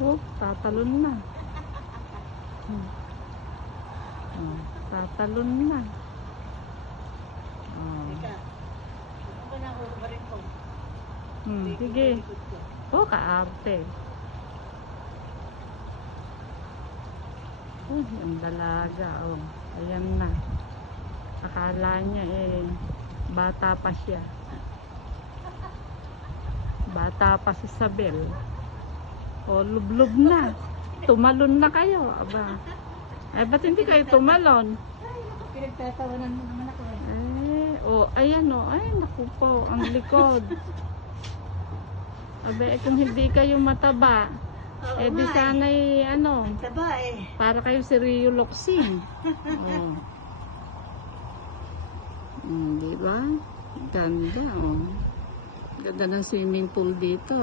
Oh, tatalon na. Oh, tatalon na. Oh. Sige. Oh, kaarte. Oh, yung dalaga. Oh, ayan na. Akala niya bata pa siya. Bata pa si Isabel. O, lublob na. Tumalon na kayo. Aba. Ay, ba't hindi kayo tumalon? Pinagtatawanan mo naman ako. Ayan o. Ay, naku po. Ang likod. Aba, kung hindi kayo mataba, di sana'y Taba para kayo si Rio Loxing. Diba? Ganda, Ganda ng swimming pool dito.